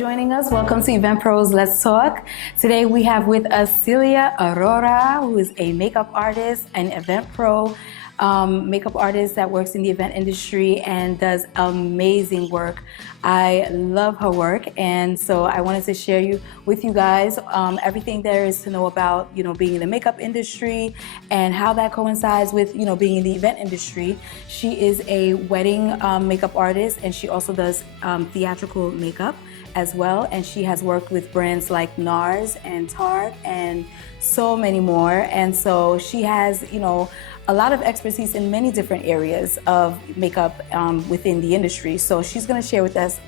joining us. Welcome to Event Pros Let's Talk. Today we have with us Celia Aurora, who is a makeup artist and event pro, makeup artist that works in the event industry and does amazing work. I love her work, and so I wanted to share with you guys everything there is to know about, being in the makeup industry and how that coincides with, being in the event industry. She is a wedding makeup artist, and she also does theatrical makeup as well, and she has worked with brands like NARS and Tarte and so many more. And so she has, a lot of expertise in many different areas of makeup within the industry. So she's going to share with us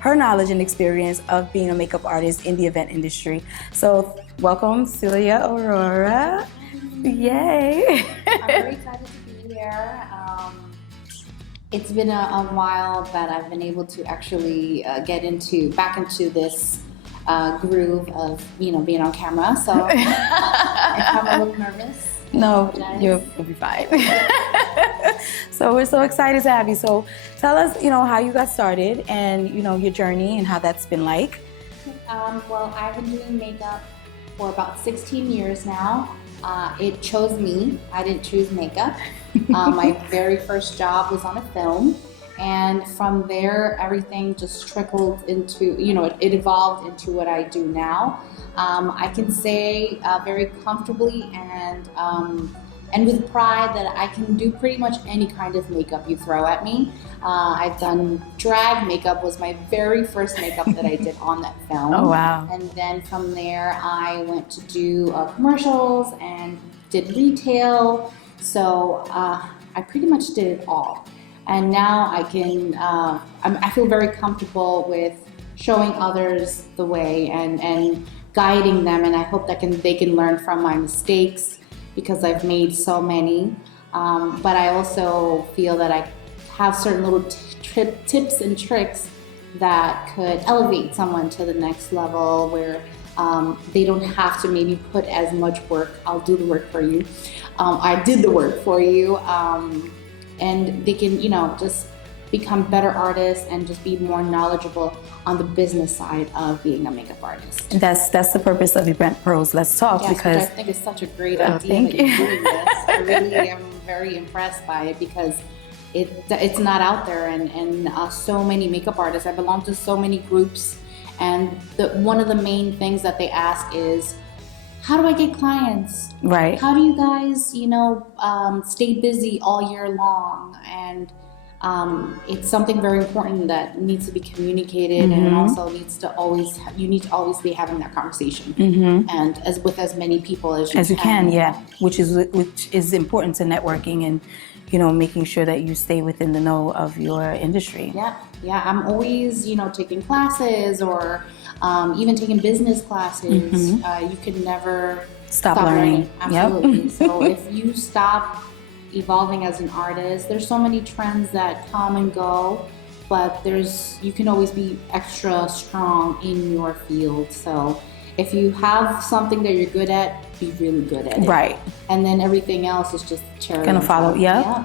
her knowledge and experience of being a makeup artist in the event industry. So welcome, Celia Aurora. Yay! I'm very excited to be here. It's been a while that I've been able to actually get back into this groove of being on camera. So I'm a little nervous. No, you'll be fine. So we're so excited to have you. So tell us, how you got started and your journey and how that's been like. Well, I've been doing makeup for about 16 years now. It chose me. I didn't choose makeup. My very first job was on a film, and from there everything just trickled into, it evolved into what I do now. I can say very comfortably and with pride that I can do pretty much any kind of makeup you throw at me. I've done drag makeup, was my very first makeup that I did on that film. Oh, wow. And then from there I went to do commercials and did retail. So I pretty much did it all. And now I feel very comfortable with showing others the way and guiding them, and I hope that they can learn from my mistakes, because I've made so many. But I also feel that I have certain little tips and tricks that could elevate someone to the next level, where they don't have to maybe put as much work. I'll do the work for you. I did the work for you. And they can, just become better artists and just be more knowledgeable on the business side of being a makeup artist. And that's the purpose of Event Pros Let's Talk. Yes, because which I think is such a great idea thank that you're doing this. I really am very impressed by it, because it's not out there, and so many makeup artists. I belong to so many groups, and one of the main things that they ask is, how do I get clients? Right. How do you guys, stay busy all year long? And it's something very important that needs to be communicated, and also you need to always be having that conversation, and with as many people as you can. Yeah, which is important to networking and making sure that you stay within the know of your industry. Yeah. I'm always taking classes, or even taking business classes. You can never stop learning. Absolutely. Yep. So if you stop evolving as an artist, there's so many trends that come and go, but you can always be extra strong in your field. So if you have something that you're good at, be really good at it. Right. And then everything else is just cherry. Gonna follow. Yeah.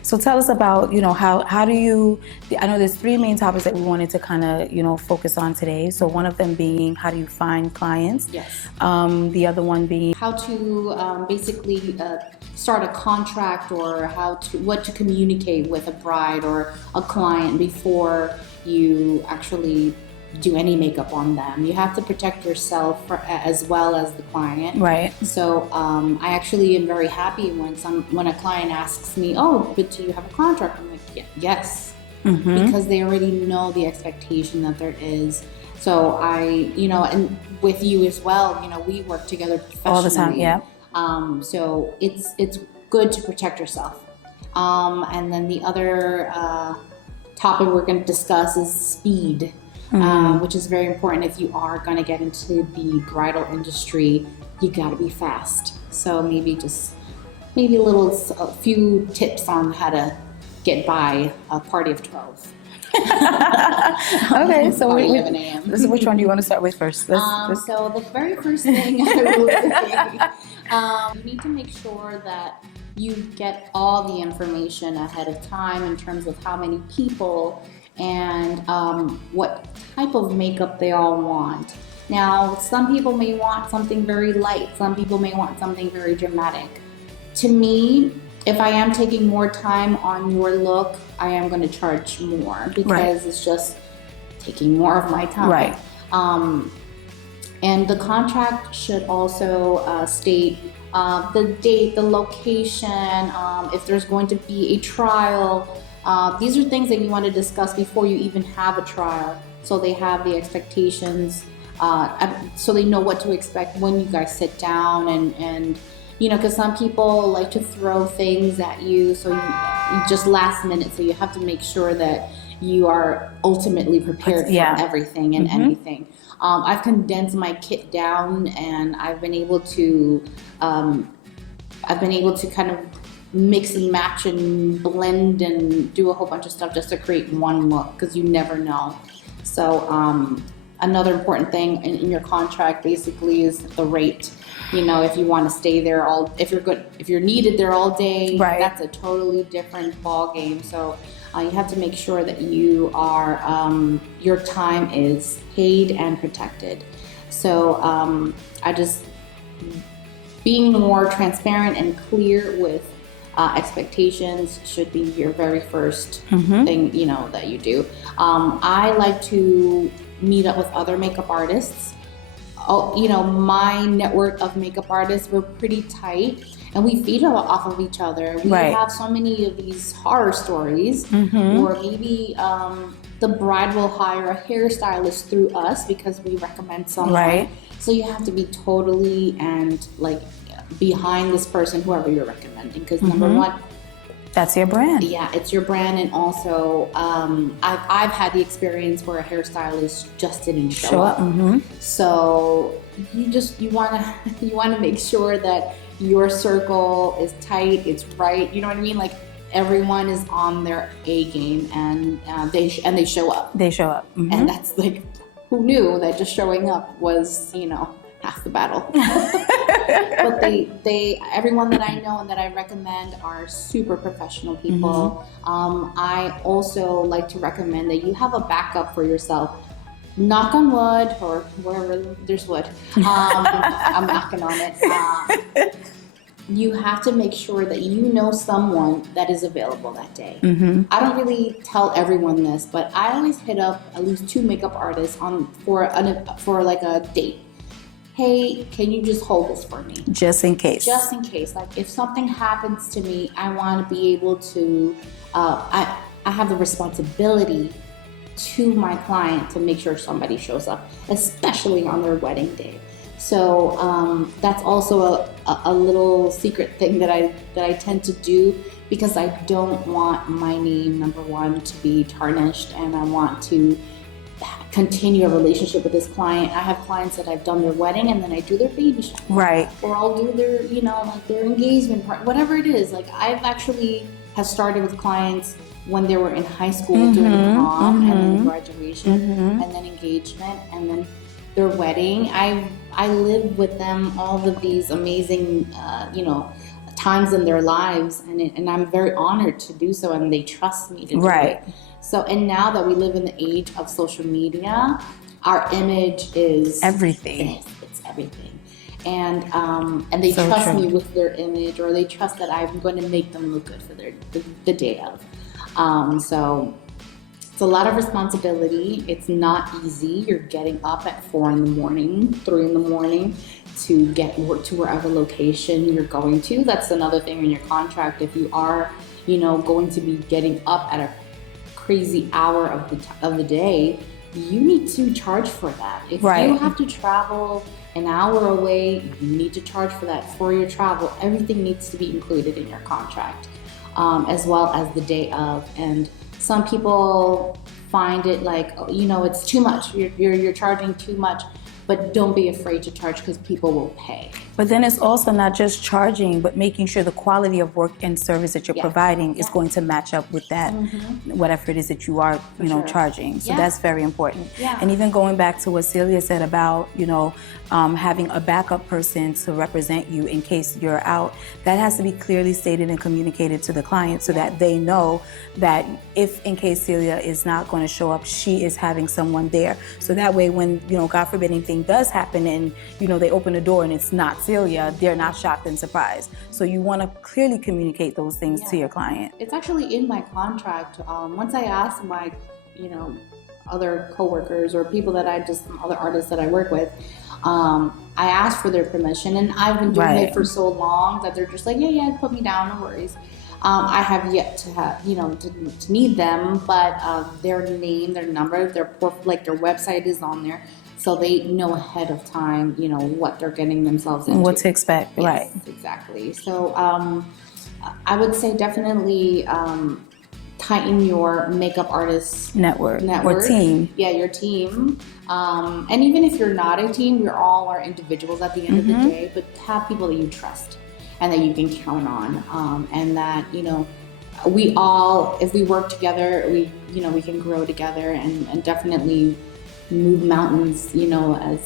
So tell us about, how do you, I know there's three main topics that we wanted to kind of, focus on today. So one of them being, how do you find clients? Yes. The other one being how to basically start a contract, or what to communicate with a bride or a client before you actually do any makeup on them. You have to protect yourself as well as the client. Right. So I actually am very happy when a client asks me, "Oh, but do you have a contract?" I'm like, yes, because they already know the expectation that there is. So and with you as well, we work together professionally all the time. Yeah. So it's good to protect yourself. And then the other topic we're going to discuss is speed. Which is very important. If you are going to get into the bridal industry, you got to be fast. So maybe a few tips on how to get by a party of 12. Okay, so 11 a.m. which one do you want to start with first? So the very first thing I will say, you need to make sure that you get all the information ahead of time in terms of how many people and what type of makeup they all want. Now, some people may want something very light, some people may want something very dramatic. To me, if I am taking more time on your look, I am going to charge more because it's just taking more of my time. Right. And the contract should also state the date, the location, if there's going to be a trial. These are things that you want to discuss before you even have a trial, so they have the expectations, so they know what to expect when you guys sit down, and you know, because some people like to throw things at you, so you just last minute, so you have to make sure that you are ultimately prepared for everything and anything. I've condensed my kit down, and I've been able to kind of mix and match and blend and do a whole bunch of stuff just to create one look, because you never know. So another important thing in your contract basically is the rate. You know, if you want to stay there if you're needed there all day, that's a totally different ball game. So you have to make sure that you are your time is paid and protected. So being more transparent and clear with expectations should be your very first thing, you know, that you do. I like to meet up with other makeup artists. You know, my network of makeup artists, we're pretty tight, and we feed off of each other. We have so many of these horror stories, or maybe the bride will hire a hairstylist through us because we recommend someone. So you have to be totally and like behind this person, whoever you're recommending, because number one, that's your brand. Yeah, it's your brand. And also I've had the experience where a hairstylist just didn't show up. So you want to make sure that your circle is tight, it's right, you know what I mean, like everyone is on their A game, and they show up. And that's like, who knew that just showing up was, you know, half the battle. But everyone that I know and that I recommend are super professional people. I also like to recommend that you have a backup for yourself. Knock on wood, or wherever there's wood. I'm knocking on it. You have to make sure that you know someone that is available that day. I don't really tell everyone this, but I always hit up at least 2 makeup artists for like a date. Hey, can you just hold this for me? Just in case. Just in case. Like, if something happens to me, I want to be able to, I have the responsibility to my client to make sure somebody shows up, especially on their wedding day. So that's also a little secret thing that I tend to do, because I don't want my name, number one, to be tarnished, and I want to continue a relationship with this client. I have clients that I've done their wedding, and then I do their baby shower. Or I'll do their, you know, like their engagement part, whatever it is. Like, I've actually have started with clients when they were in high school, doing prom and then graduation and then engagement and then their wedding. I live with them all of these amazing, you know, times in their lives, and I'm very honored to do so, and they trust me to do it. So, and now that we live in the age of social media, our image is everything. It's everything. And they trust me with their image, or they trust that I'm going to make them look good for the day of. So it's a lot of responsibility. It's not easy. You're getting up at 4 in the morning, 3 in the morning to get to wherever location you're going to. That's another thing in your contract. If you are, you know, going to be getting up at a crazy hour of the day, you need to charge for that. If you have to travel an hour away, you need to charge for that. For your travel, everything needs to be included in your contract, as well as the day of. And some people find it like, you know, it's too much. You're charging too much. but don't be afraid to charge because people will pay. But then it's also not just charging, but making sure the quality of work and service that you're providing is going to match up with that, whatever it is that you are, charging. So that's very important. Yeah. And even going back to what Celia said about, having a backup person to represent you in case you're out, that has to be clearly stated and communicated to the client so that they know that if in case Celia is not going to show up, she is having someone there. So that way when, God forbid anything does happen and, they open the door and it's not Celia, they're not shocked and surprised. So you want to clearly communicate those things to your client. It's actually in my contract. Once I asked my, other coworkers or people that other artists that I work with, I asked for their permission, and I've been doing it for so long that they're just like, yeah, put me down, no worries. I have yet to have, to meet them, but their name, their number, their website is on there. So they know ahead of time, what they're getting themselves into. What to expect, right. Exactly. So I would say definitely tighten your makeup artist network or team. Yeah, your team. And even if you're not a team, we all are individuals at the end of the day, but have people that you trust and that you can count on. And that, we all, if we work together, we can grow together and definitely move mountains, as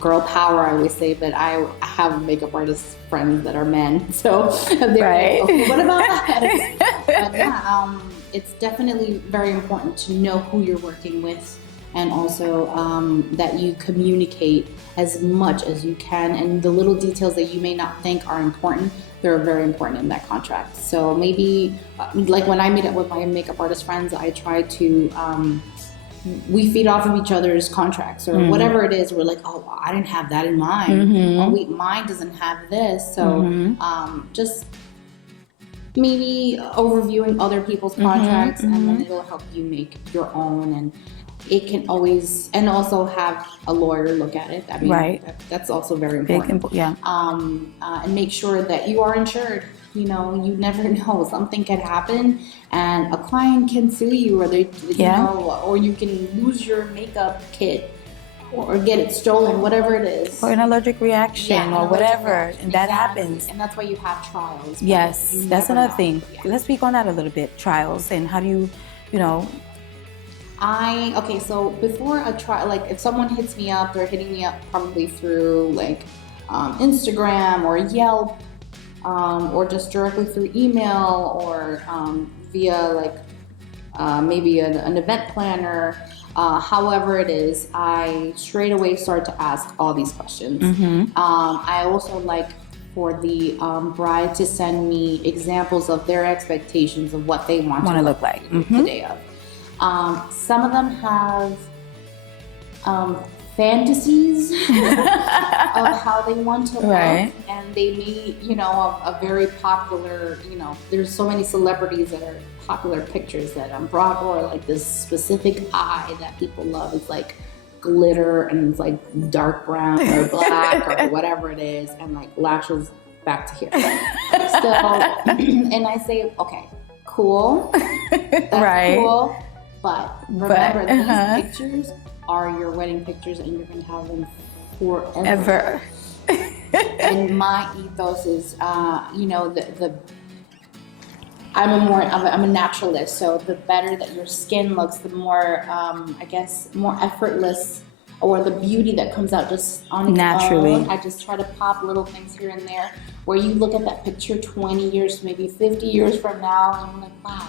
girl power, I always say, but I have makeup artist friends that are men, so they're like, okay, what about that? But yeah, it's definitely very important to know who you're working with, and also that you communicate as much as you can, and the little details that you may not think are important, they're very important in that contract. So maybe like when I meet up with my makeup artist friends, I try to we feed off of each other's contracts or whatever it is. We're like, oh, I didn't have that in mind. Oh, wait, mine doesn't have this. So just maybe overviewing other people's contracts, and then it'll help you make your own. And it can always, and also have a lawyer look at it. I mean, that's also very important. And make sure that you are insured. You never know. Something can happen, and a client can sue you, or or you can lose your makeup kit, or get it stolen, whatever it is, or an allergic reaction, or whatever, and that happens. And that's why you have trials. Yes, that's another thing. Let's speak on that a little bit. Trials, and how do you, so before a trial, like if someone hits me up, they're hitting me up probably through Instagram or Yelp. Or just directly through email, or via maybe an event planner. However it is, I straight away start to ask all these questions. I also like for the bride to send me examples of their expectations of what they want to look like the day of. Some of them have fantasies of how they want to look, and they may, a very popular, there's so many celebrities that are popular pictures that brought, or like this specific eye that people love. It's like glitter and it's like dark brown or black or whatever it is, and like lashes back to here. So, and I say, okay, cool, that's cool, but remember these pictures are your wedding pictures, and you're going to have them forever. And my ethos is, I'm a naturalist, so the better that your skin looks, the more, more effortless, or the beauty that comes out just on its naturally. Own. I just try to pop little things here and there, where you look at that picture 20 years, maybe 50 years from now, and I'm like, wow,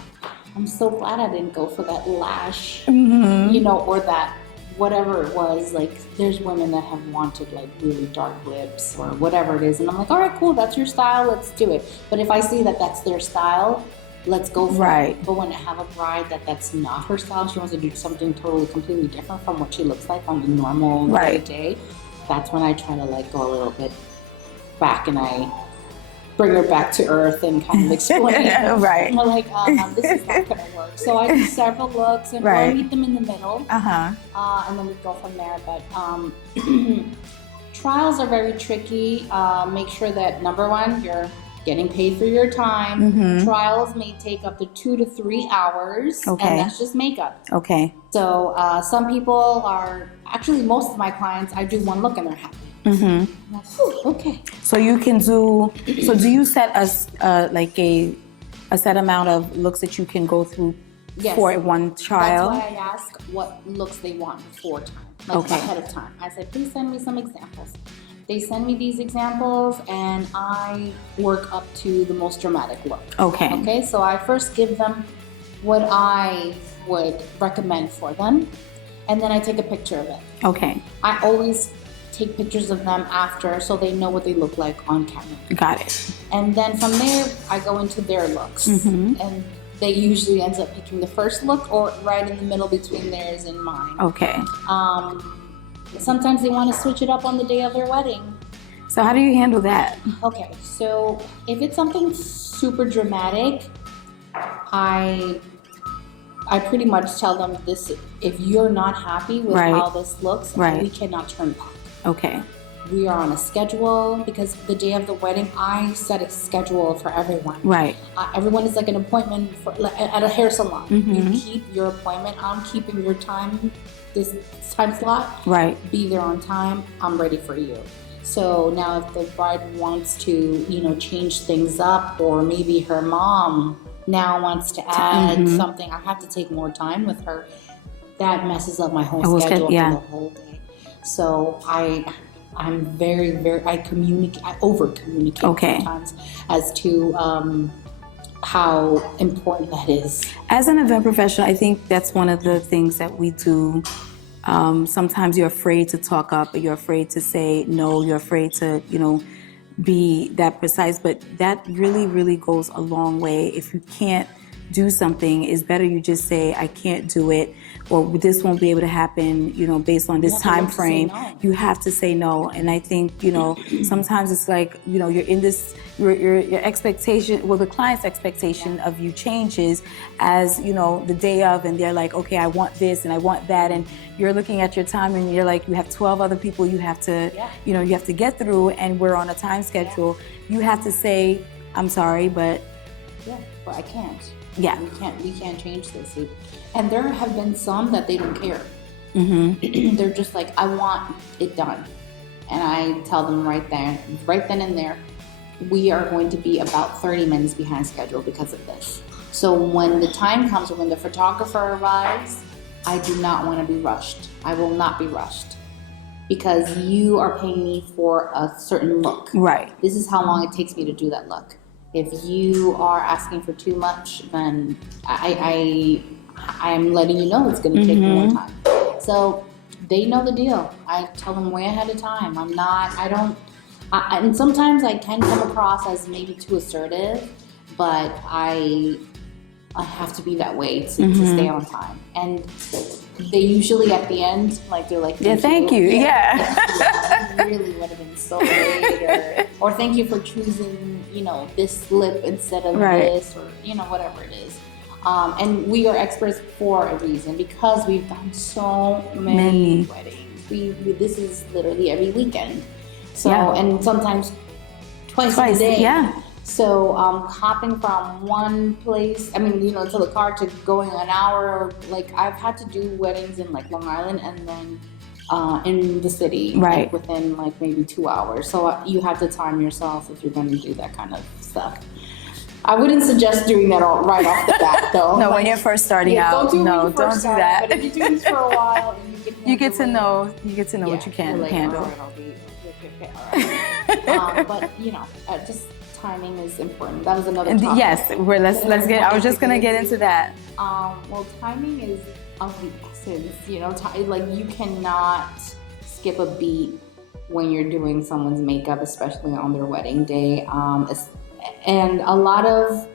I'm so glad I didn't go for that lash, or that whatever it was. Like, there's women that have wanted like really dark lips or whatever it is, and I'm like, all right, cool, that's your style, let's do it. But if I see that that's their style, let's go for it. But when I have a bride that's not her style, she wants to do something totally completely different from what she looks like on the normal day, that's when I try to like go a little bit back, and I bring her back to earth and kind of explain it. I'm like, this is not gonna work. So I do several looks, and I meet them in the middle, and then we go from there. But trials are very tricky. Make sure that, number one, you're getting paid for your time. Trials may take up to 2 to 3 hours, and that's just makeup. So some people are, actually most of my clients, I do one look and they're happy. Mm-hmm. I'm like, "Ooh, okay. So you can do. So do you set like a set amount of looks that you can go through Yes. for one child? That's why I ask what looks they want before time, like Okay. ahead of time. I said, please send me some examples. They send me these examples, and I work up to the most dramatic look. Okay. Okay, so I first give them what I would recommend for them, and then I take a picture of it. Okay. I always take pictures of them after so they know what they look like on camera. Got it. And then from there, I go into their looks. Mm-hmm. And they usually ends up picking the first look or right in the middle between theirs and mine. Okay. Sometimes they want to switch it up on the day of their wedding. So how do you handle that? Okay, so if it's something super dramatic, I pretty much tell them this: if you're not happy with Right. how this looks, Right. we cannot turn back. Okay. We are on a schedule because the day of the wedding, I set a schedule for everyone. Right. Everyone is like an appointment for, like, at a hair salon. Mm-hmm. You keep your appointment. I'm keeping your time, this time slot. Right. Be there on time. I'm ready for you. So now if the bride wants to, change things up, or maybe her mom now wants to add Mm-hmm. something, I have to take more time with her. That messes up my whole whole schedule yeah. for the whole day. So I'm very, very, I over communicate Okay. sometimes as to how important that is. As an event professional, I think that's one of the things that we do. Sometimes you're afraid to talk up, or you're afraid to say no, you're afraid to, be that precise, but that really, really goes a long way. If you can't do something, it's better you just say, I can't do it, or this won't be able to happen, based on this time frame. You have to say no. And I think, sometimes it's like, you're in this, your expectation, well, the client's expectation of you changes as, the day of, and they're like, okay, I want this and I want that. And you're looking at your time and you're like, you have 12 other people you have to, you have to get through, and we're on a time schedule. You have to say, I'm sorry, but I can't. Yeah. We can't change this. And there have been some that they don't care. Mm-hmm. They're just like, I want it done. And I tell them right then and there, we are going to be about 30 minutes behind schedule because of this. So when the time comes, or when the photographer arrives, I do not want to be rushed. I will not be rushed, because you are paying me for a certain look. Right. This is how long it takes me to do that look. If you are asking for too much, then I'm letting you know it's going to take more time. So they know the deal. I tell them way ahead of time. And sometimes I can come across as maybe too assertive, but I have to be that way to stay on time. And they usually at the end, like, they're like, thank you. Yeah. I really would have been so great, or thank you for choosing, this lip instead of this, or, whatever it is. And we are experts for a reason, because we've done so many weddings. This is literally every weekend. So, and sometimes twice a day. Yeah. So hopping from one place, to the car, to going an hour, like, I've had to do weddings in like Long Island, and then in the city, right, like, within like maybe 2 hours. So you have to time yourself if you're going to do that kind of stuff. I wouldn't suggest doing that right off the bat, though. No, when you're first starting out, don't do that. But if you do this for a while, you get to know what you can handle. All right. But just timing is important. That was another topic. Yes, let's get. I was just gonna get into that. Well, timing is of the essence. Like, you cannot skip a beat when you're doing someone's makeup, especially on their wedding day. And a lot of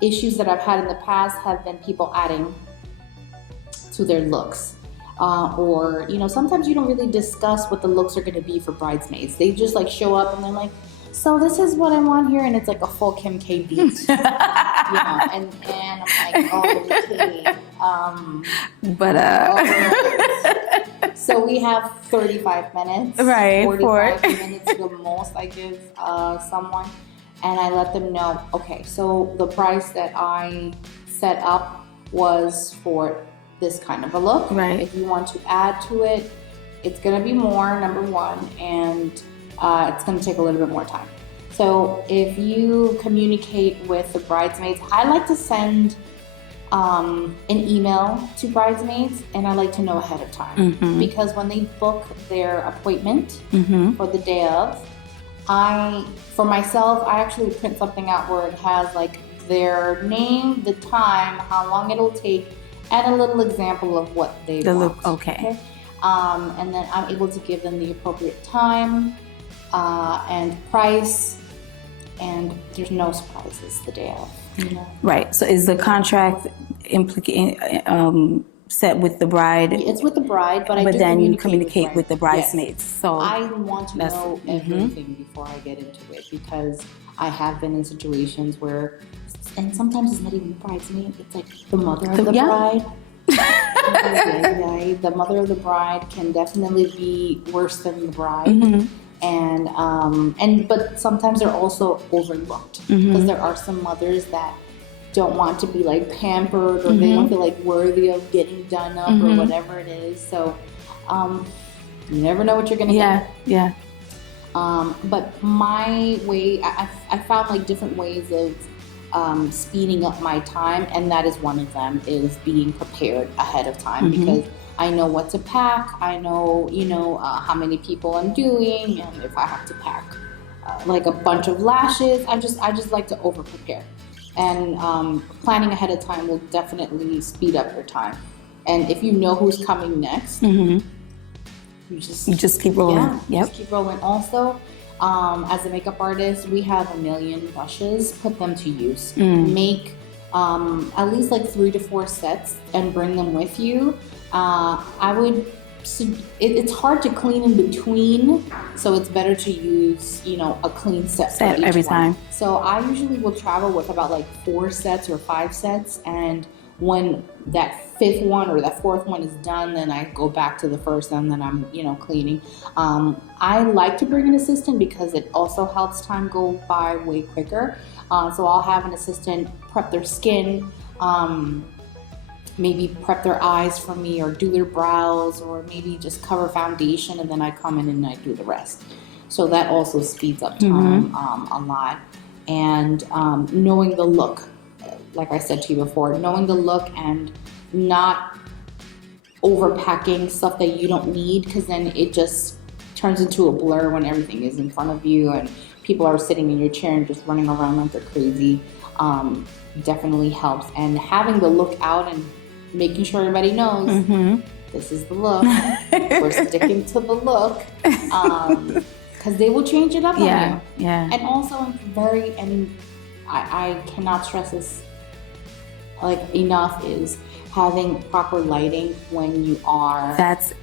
issues that I've had in the past have been people adding to their looks. Or sometimes you don't really discuss what the looks are going to be for bridesmaids. They just like show up and they're like, so this is what I want here, and it's like a full Kim K beat. And I'm like, oh, okay. So we have 35 minutes. Right. 45 minutes the most I give someone, and I let them know, okay, so the price that I set up was for this kind of a look. Right. If you want to add to it, it's going to be more, number one, and it's going to take a little bit more time. So if you communicate with the bridesmaids, I like to send an email to bridesmaids, and I like to know ahead of time, because when they book their appointment for the day of, for myself, I actually print something out where it has like their name, the time, how long it'll take, and a little example of what they want. Okay. And then I'm able to give them the appropriate time and price, and there's no surprises the day of. You know? Right. So is the contract set with the bride? It's with the bride, but then you communicate with the bridesmaids. Yes. So I want to know everything before I get into it, because I have been in situations where, and sometimes it's not even the bridesmaid, it's like the mother of the bride. The mother of the bride can definitely be worse than the bride. But sometimes they're also overlooked, because there are some mothers that don't want to be like pampered, or they don't feel like worthy of getting done up or whatever it is. So you never know what you're gonna get. Yeah. But my way, I found like different ways of speeding up my time, and that is one of them, is being prepared ahead of time, because I know what to pack. I know, how many people I'm doing, and if I have to pack like a bunch of lashes, I just like to over prepare. And planning ahead of time will definitely speed up your time. And if you know who's coming next, you just keep rolling. Just keep rolling. Also, as a makeup artist, we have a million brushes. Put them to use. Make at least like 3 to 4 sets and bring them with you. It's hard to clean in between, so it's better to use, a clean set for each every one. time. So I usually will travel with about like 4 sets or 5 sets, and when that 5th one or that 4th one is done, then I go back to the first, and then I'm, cleaning. I like to bring an assistant because it also helps time go by way quicker. So I'll have an assistant prep their skin, maybe prep their eyes for me, or do their brows, or maybe just cover foundation, and then I come in and I do the rest. So that also speeds up time a lot. And knowing the look, like I said to you before, knowing the look and not overpacking stuff that you don't need, because then it just turns into a blur when everything is in front of you and people are sitting in your chair and just running around like they're crazy. Definitely helps. And having the look out and making sure everybody knows this is the look. We're sticking to the look, because they will change it up on you. And also, I cannot stress this enough, is having proper lighting when you are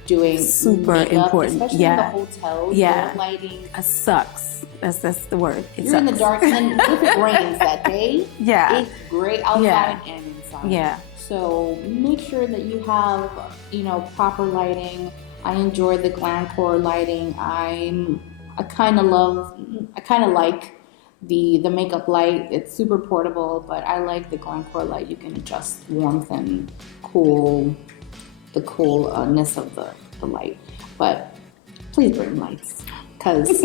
doing super makeup, important. Especially in the hotels. The lighting sucks. That's the word. You're in the dark, and then if it rains that day, it's great outside and inside. So make sure that you have, proper lighting. I enjoy the Glencore lighting. I kind of like the makeup light. It's super portable, but I like the Glencore light. You can adjust warmth and the coolness of the light. But please bring lights, because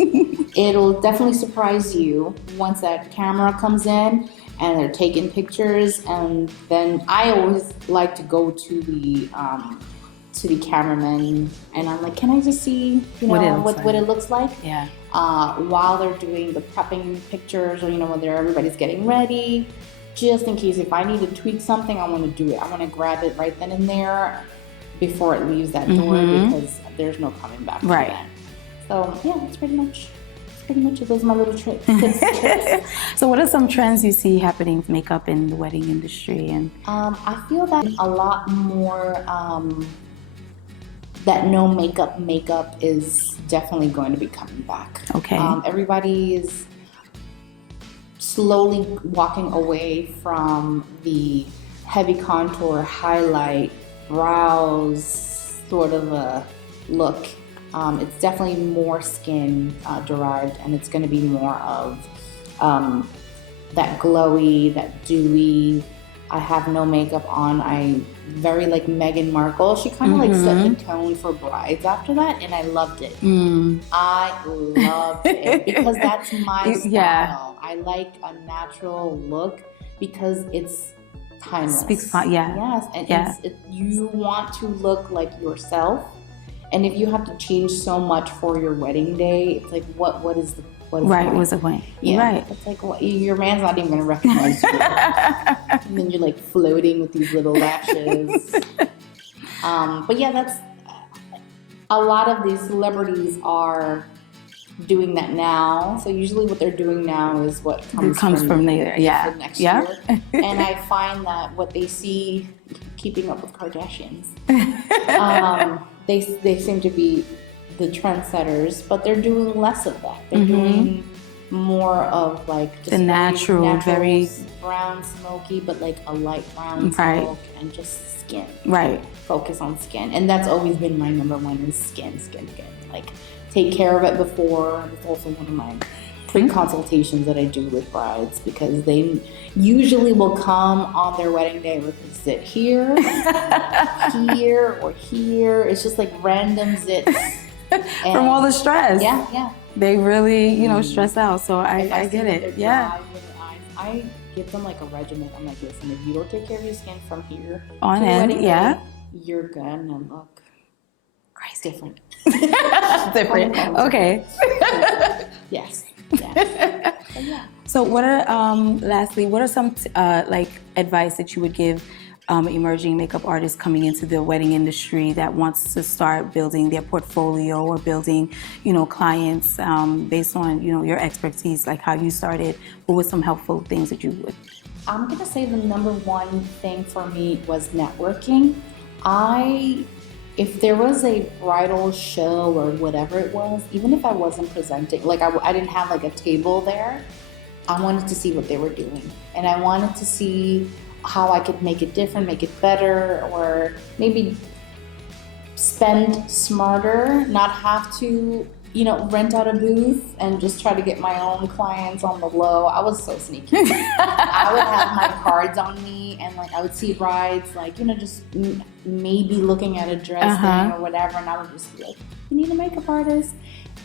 it'll definitely surprise you once that camera comes in and they're taking pictures. And then I always like to go to the cameraman, and I'm like, can I just see what it looks like? While they're doing the prepping pictures, or whether everybody's getting ready, just in case if I need to tweak something, I want to do it. I want to grab it right then and there before it leaves that door, because there's no coming back from that. So that's pretty much it. Those are my little tips. So what are some trends you see happening with makeup in the wedding industry? And I feel that a lot more that no makeup is definitely going to be coming back. Okay. Everybody is slowly walking away from the heavy contour, highlight, brows sort of a look. It's definitely more skin derived, and it's going to be more of that glowy, that dewy, I have no makeup on. I'm very like Meghan Markle. She kind of like set the tone for brides after that, and I loved it. I loved it because that's my style. Yeah. I like a natural look because it's timeless. Yeah. Yes, and you want to look like yourself, and if you have to change so much for your wedding day, it's like what is the right, what's the point? Yeah, right. It's like your man's not even gonna recognize you, and then you're like floating with these little lashes. But yeah, that's a lot of these celebrities are doing that now. So usually what they're doing now is what comes from later. Yeah. Next year. And I find that what they see, keeping up with Kardashians, they seem to be the trendsetters, but they're doing less of that. They're doing more of like just the natural, very brown, smoky, but like a light brown smoke and just skin. Right. Focus on skin, and that's always been my number one is skin. Like take care of it before. It's also one of my pre-consultations that I do with brides because they usually will come on their wedding day with a zit here, here, or here. It's just like random zits. From all the stress. Yeah. They really, stress out. So I get it. Yeah. I give them like a regimen. I'm like, listen, if you don't take care of your skin from here on to end, wedding day, you're gonna look crazy different. Different. Okay. Yes. Yeah. So what are lastly, what are some like advice that you would give emerging makeup artists coming into the wedding industry that wants to start building their portfolio or building, clients based on, your expertise, like how you started? What were some helpful things that you would? I'm gonna say the number one thing for me was networking. If there was a bridal show or whatever it was, even if I wasn't presenting, like I didn't have like a table there, I wanted to see what they were doing. And I wanted to see how I could make it different, make it better, or maybe spend smarter, not have to, rent out a booth and just try to get my own clients on the low. I was so sneaky. I would have my cards on me and like I would see brides like, just maybe looking at a dress thing or whatever, and I would just be like, you need a makeup artist?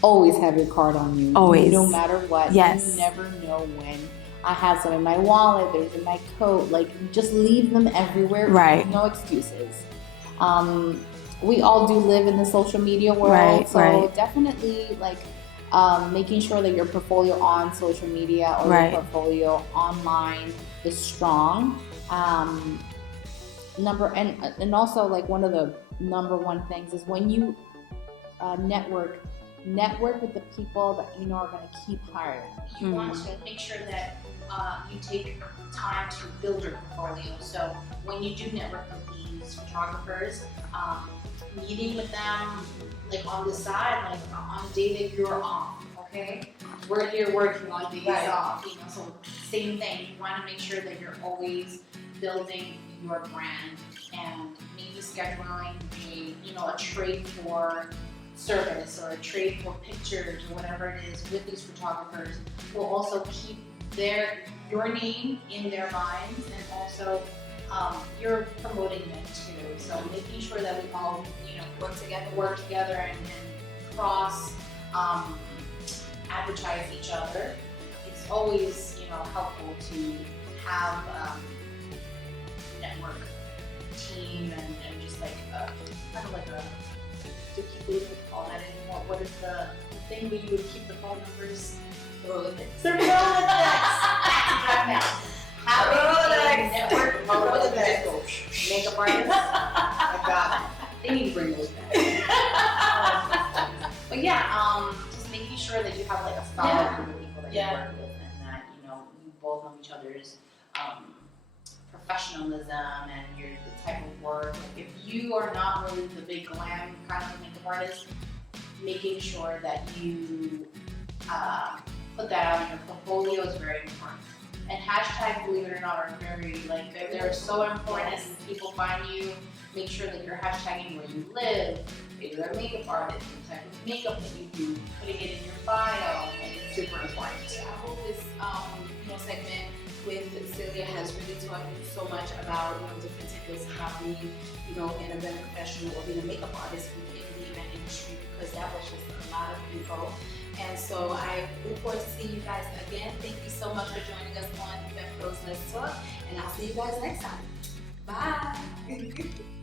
Always have your card on you. Always. No matter what. Yes. You never know when. I have some in my wallet, there's in my coat, like just leave them everywhere. Right. No excuses. We all do live in the social media world, so definitely like making sure that your portfolio on social media or your portfolio online is strong. And also like one of the number one things is when you network with the people that you know are going to keep hiring. You want to make sure that you take time to build your portfolio. So when you do network with these photographers, meeting with them like on the side, like on the day that you're off, okay? We're here working on days off, so same thing. You want to make sure that you're always building your brand and maybe scheduling a trade for service or a trade for pictures or whatever it is with these photographers will also keep your name in their minds, and also you're promoting them too. So making sure that we all work together and cross advertise each other. It's always helpful to have network team and just like kind of like do people even call that anymore? What is the thing where you would keep the phone numbers? The Rolodex. The Rolodex! Having a network Rolodex. Makeup artists. I got it. They need to bring those back. But yeah, just making sure that you have like a solid group of people that you work with, and that you both know each other's professionalism and the type of work. Like if you are not really the big glam kind of makeup artist, making sure that you put that out in your portfolio is very important. And hashtags, believe it or not, are they're so important. And people find you. Make sure that you're hashtagging where you live, if you're a makeup artist, the type of makeup that you do, putting it in your bio, and it's super important. I hope this segment with Celia has really taught you so much about different tidbits about being an event professional or being a makeup artist in the event industry, because that was just a lot of info. And so I look forward to seeing you guys again. Thank you so much for joining us on Event Pros Let's Talk, and I'll see you guys next time. Bye.